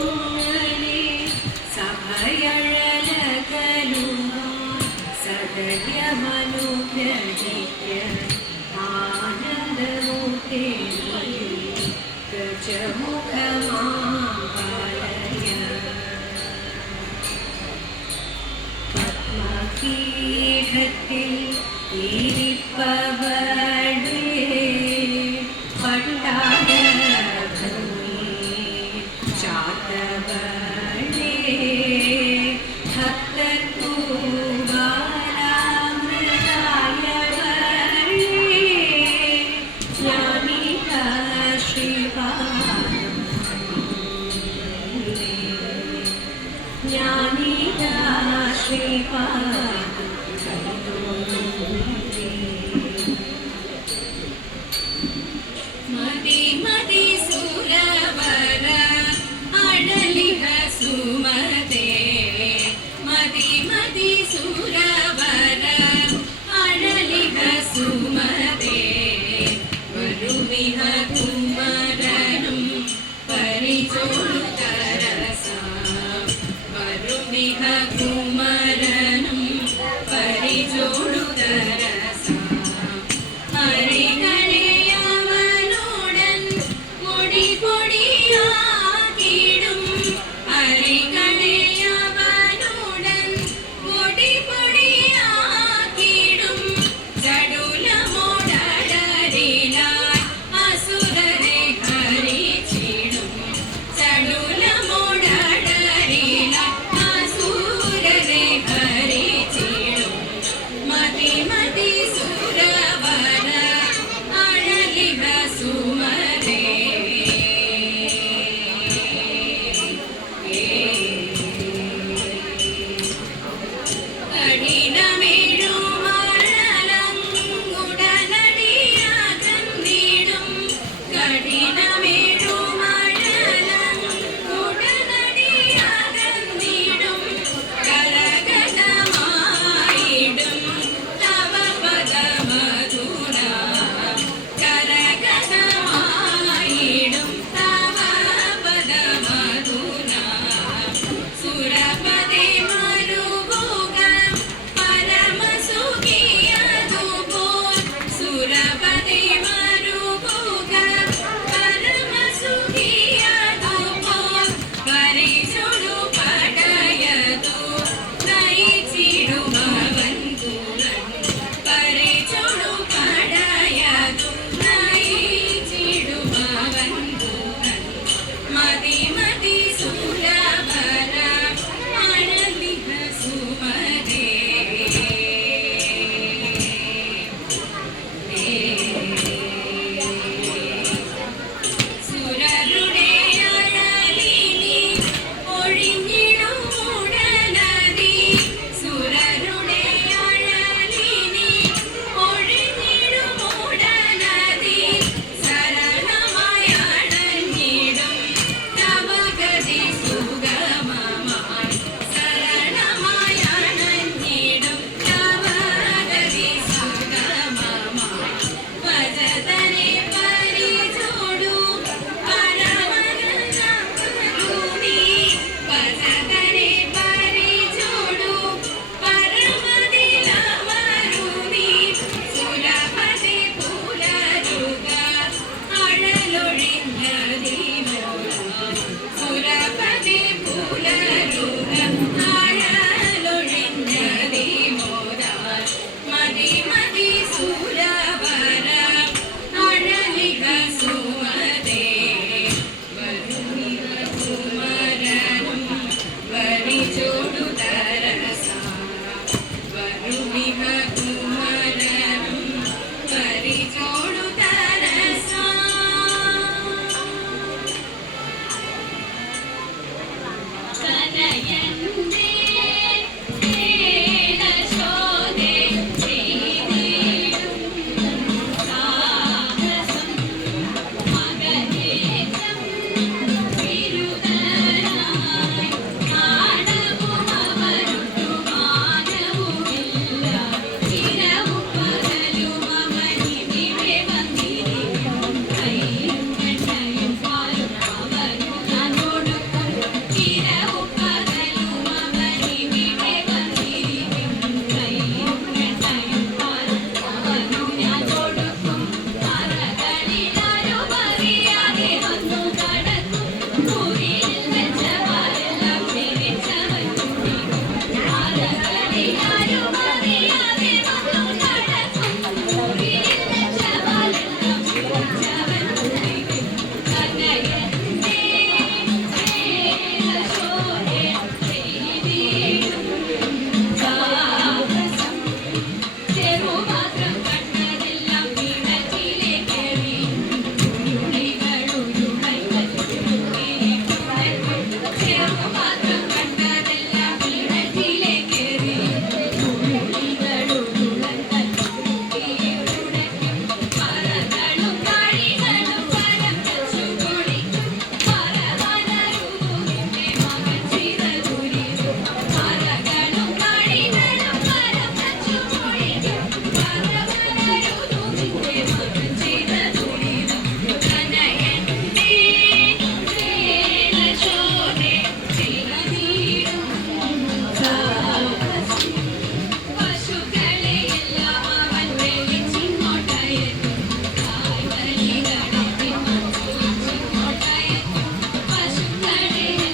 സദസിലിന്നിങ്ങനെ സഭയഴലകലുമോ സദയമനുഗ്രഹിക്ക ആനന്ദമൂർത്തേ ഗജമുഖമാലയ പത്മപീഠത്തിൽ ഇരിപ്പവളേ പട്ടാര ചാത്തവളേ ഭക്തർപൂവാലാമൃതായവളേ ജ്ഞാനിക ശ്രീപാദം ജ്ഞാനിക ശ്രീപാദം മതി മതി സുരവര അടലിഹ സുമതേ മതി മതി സുരവര അടലിഹ സുമതേ വരുവിഹ കുമരനും പരിചോളു തരസ വരുവിഹ കുമരനും പരിചോളു തരസ ഹരികണയവനോടൻ മുടി പൊടിയാക്കിടും ഹരികണയവനോടൻ മുടി പൊടിയാക്കിടും ചടുലമോടരിലായി അസുരരെ ഹരിച്ചിടും ചടുലമോടരിലായി അസുരരെ ഹരിച്ചിടും മതി മതി സുരവര അഴലിഹ സുമതേ കഠിനമേഴുമഴലങ്ങുടനടിയാകന്നിടും കഠിനമേഴുമഴലങ്ങുടനടിയാകന്നിടും കരകതമായിടും തവ പദമധുര കരകതമായിടും തവ പദമധുര സുരപദേ മരുഭുഗ പരമസുഖിയതുപോൽ സുരപദേ മരുഭുഗ പരമസുഖിയതുപോൽ പരിചൊടു പടയതു നയിച്ചിടുമവൻ തുലൻ പരിചൊടു പടയതു